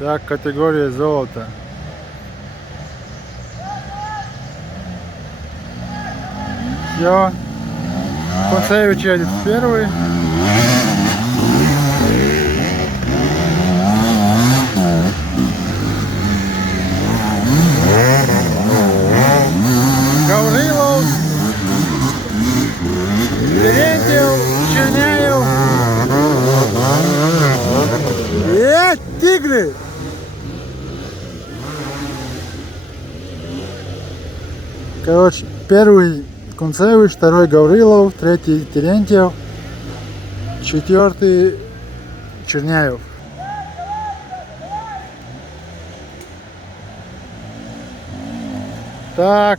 Так, категория золото. Все. Концевич едет первый. Гаврилов, Терентьев, Черняев. Тигры! Короче, первый Концевич, второй Гаврилов, третий Терентьев, четвертый Черняев. Так,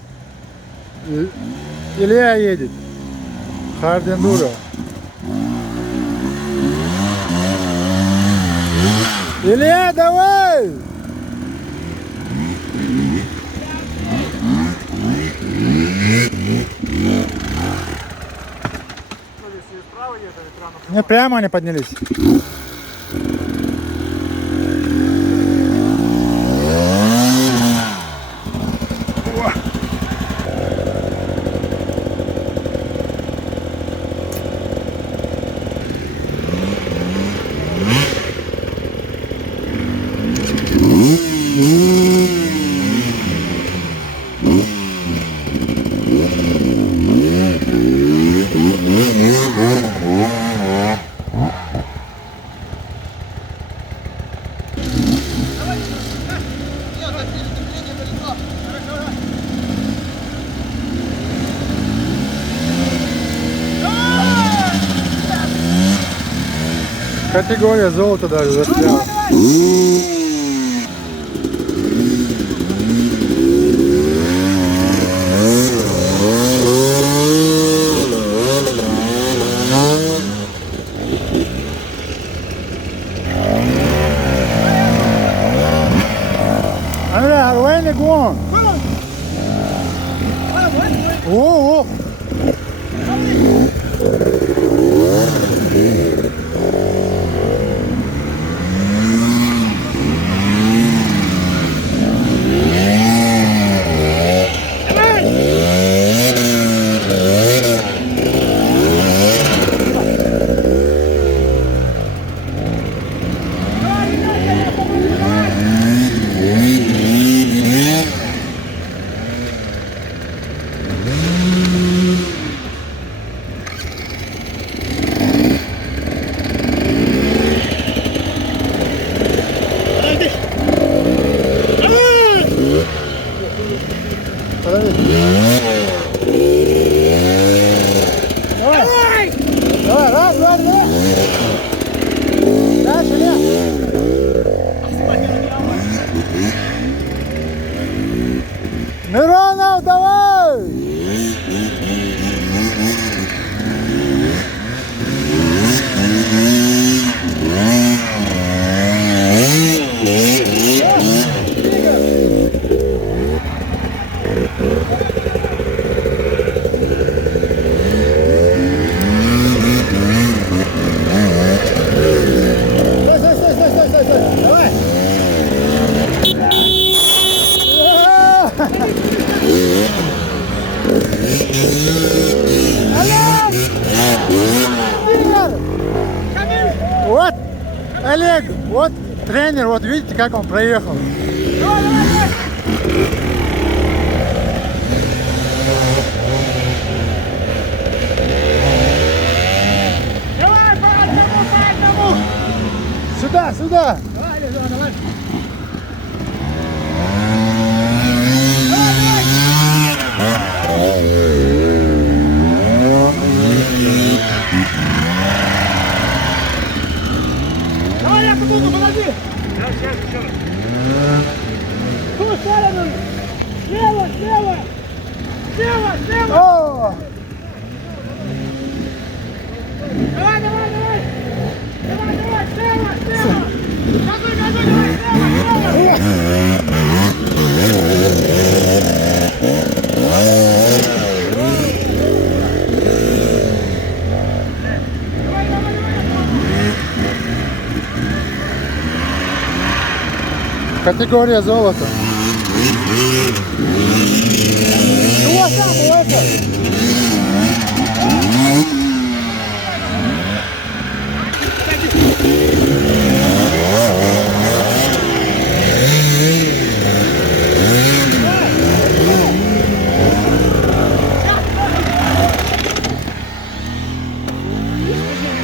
Илья едет. Хардендуро. Илья, давай! Не, прямо они поднялись. Категория золото даже застряла. Anda, when they go on? Oh, Миронов, давай! Вот, Олег, вот тренер, вот видите, как он проехал. Давай, по одному. Сюда, сюда. Давай, давай. Давай, я помогу, подожди! Сейчас, еще раз. В ту сторону! Слева, слева! Слева, слева! О! Давай, давай, давай! Давай, давай, слева, слева! Газуй, газуй, давай, слева! Категория золота. Ну вот там, вот это.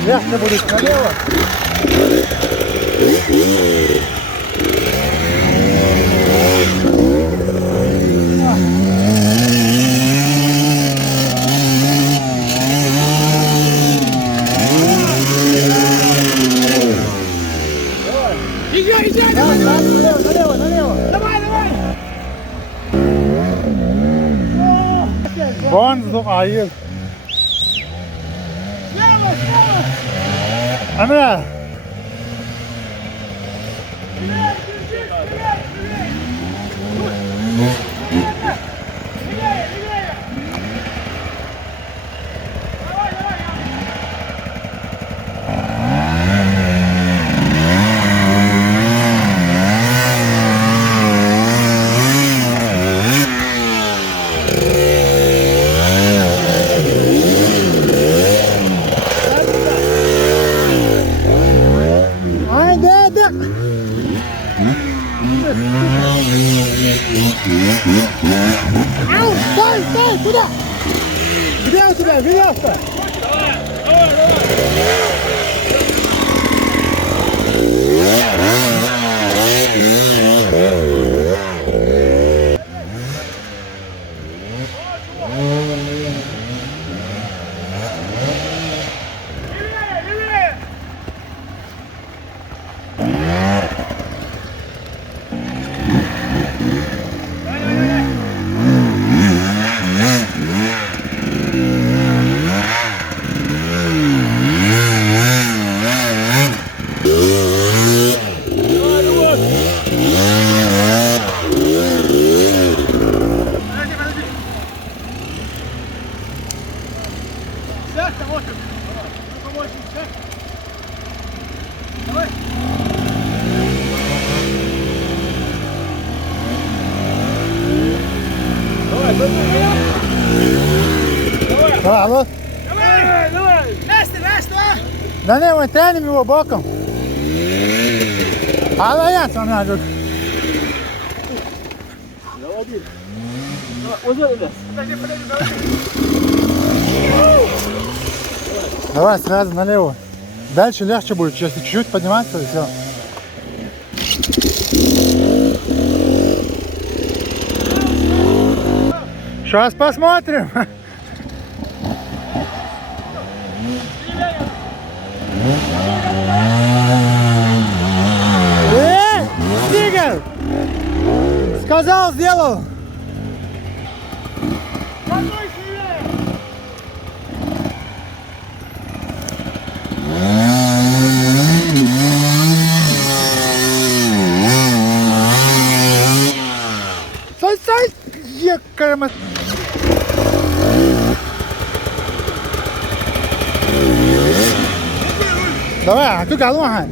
Мягко будет налево. Езжай, Давай, давай, налево, налево, налево. давай, давай. Bonzo ayıl. Слева, слева. Emre. Вперед, держи, вперед, вперед. Левее, левее. Давай, давай. Haydi hadi. Ау, стой, стой, куда? Где у тебя, веревка? Левее, левее. Сядь, вот он. Ну, помощник, сядь. Давай. Давай, давай. Давай, алло. Давай, давай. Вместе, вместе. Налево, тянем его боком. Алло, я сам надо. Подожди, подожди, давай. Давай сразу налево. Дальше легче будет, если чуть-чуть подниматься и все. Сейчас посмотрим. Тигр! Сказал, сделал. Готовь себе. Стой, стой! Екарма. Давай, cứ cả luôn hả?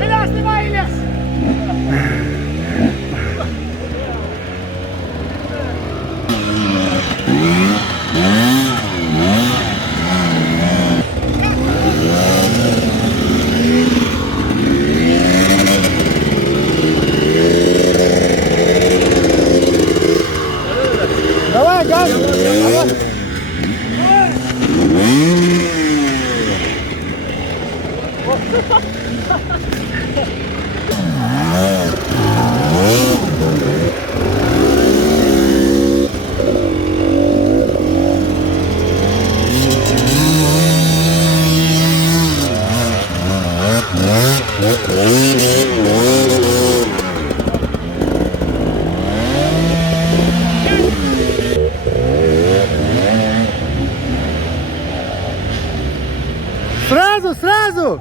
Илья, снимай, Илья. Давай, газ! Давай. Сразу, сразу!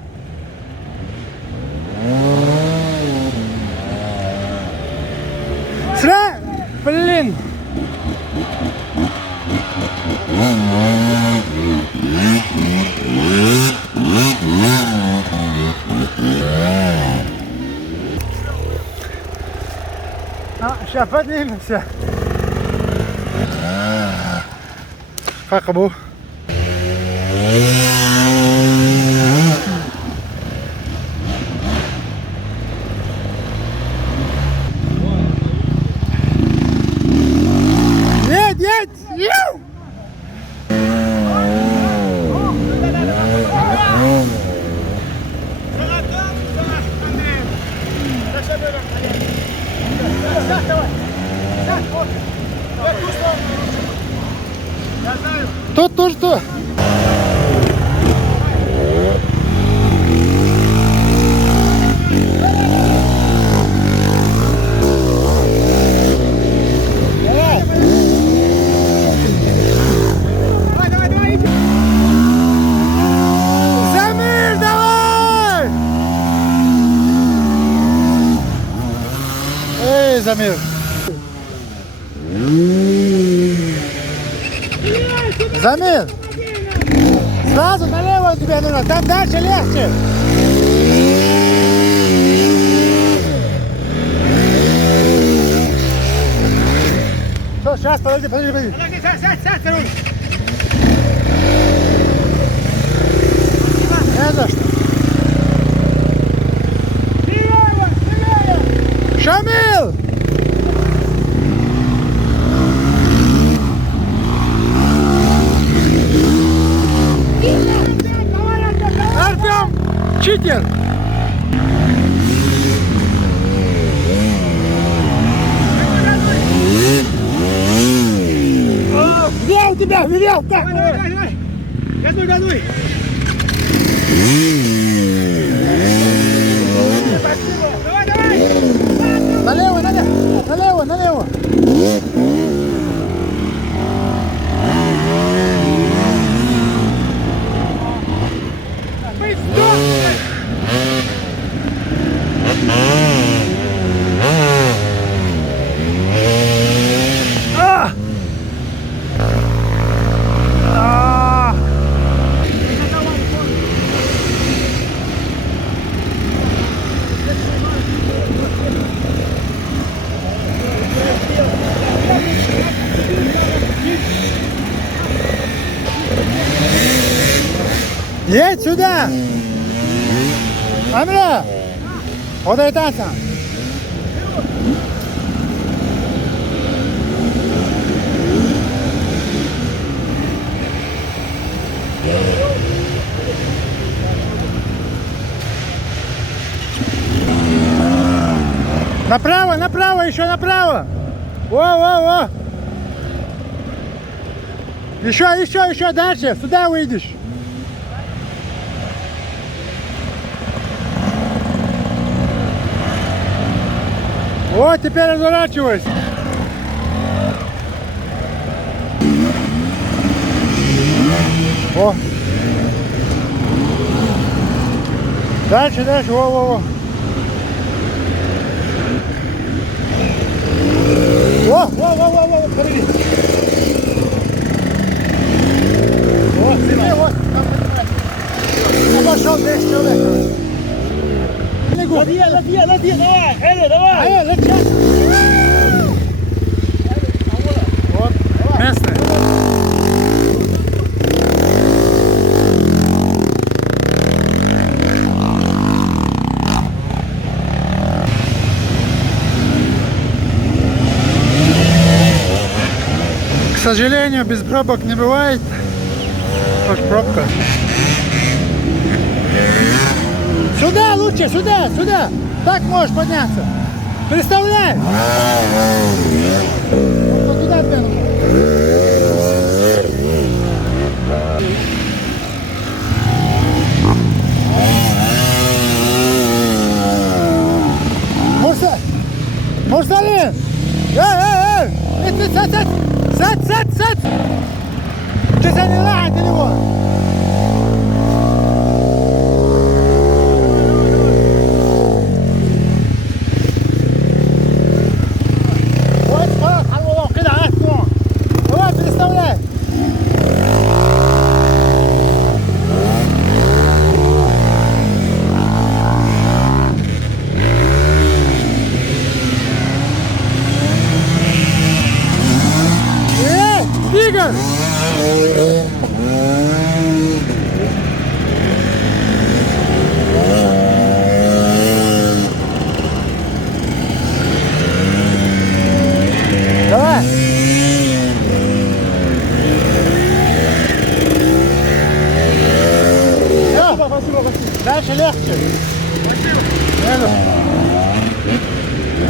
Сра! Блин! Сейчас поднимемся. Как Абу? Едь, едь! Ю! Я знаю. Тут, тут, тут. Давай, давай, давай. Замир, давай! Эй, Замир! Замир! Сразу налево тебе нужно, там дальше легче! Что, сейчас, подожди, подожди, подожди. Подожди, сядь, руль. Не за что. Влево, влево. Шамил! Давай, Артем, давай. Артем! Читер! Где у тебя веревка? Давай, давай, давай. Газуй, газуй. Давай, давай. Налево, налево, налево, налево. А! А! Едь сюда! Амра! Odaytansan. Направо, направо, еще направо. Во. Еще дальше. Сюда выйдешь. Вот, теперь разворачивайся. О. Дальше, во. Во, смотри. Вот, смотри, вот. Обошел 10 человек. Ладья, давай, Эля, давай. Летят. Вот, местные. К сожалению, без пробок не бывает. Хоть пробка. Сюда лучше, сюда. Так можешь подняться. Представляешь? Вот туда двинулся. Мурсалин! Сядь! Чесани лаха телефон! Супер! Давай! Всё, Спасибо, спасибо. дальше легче.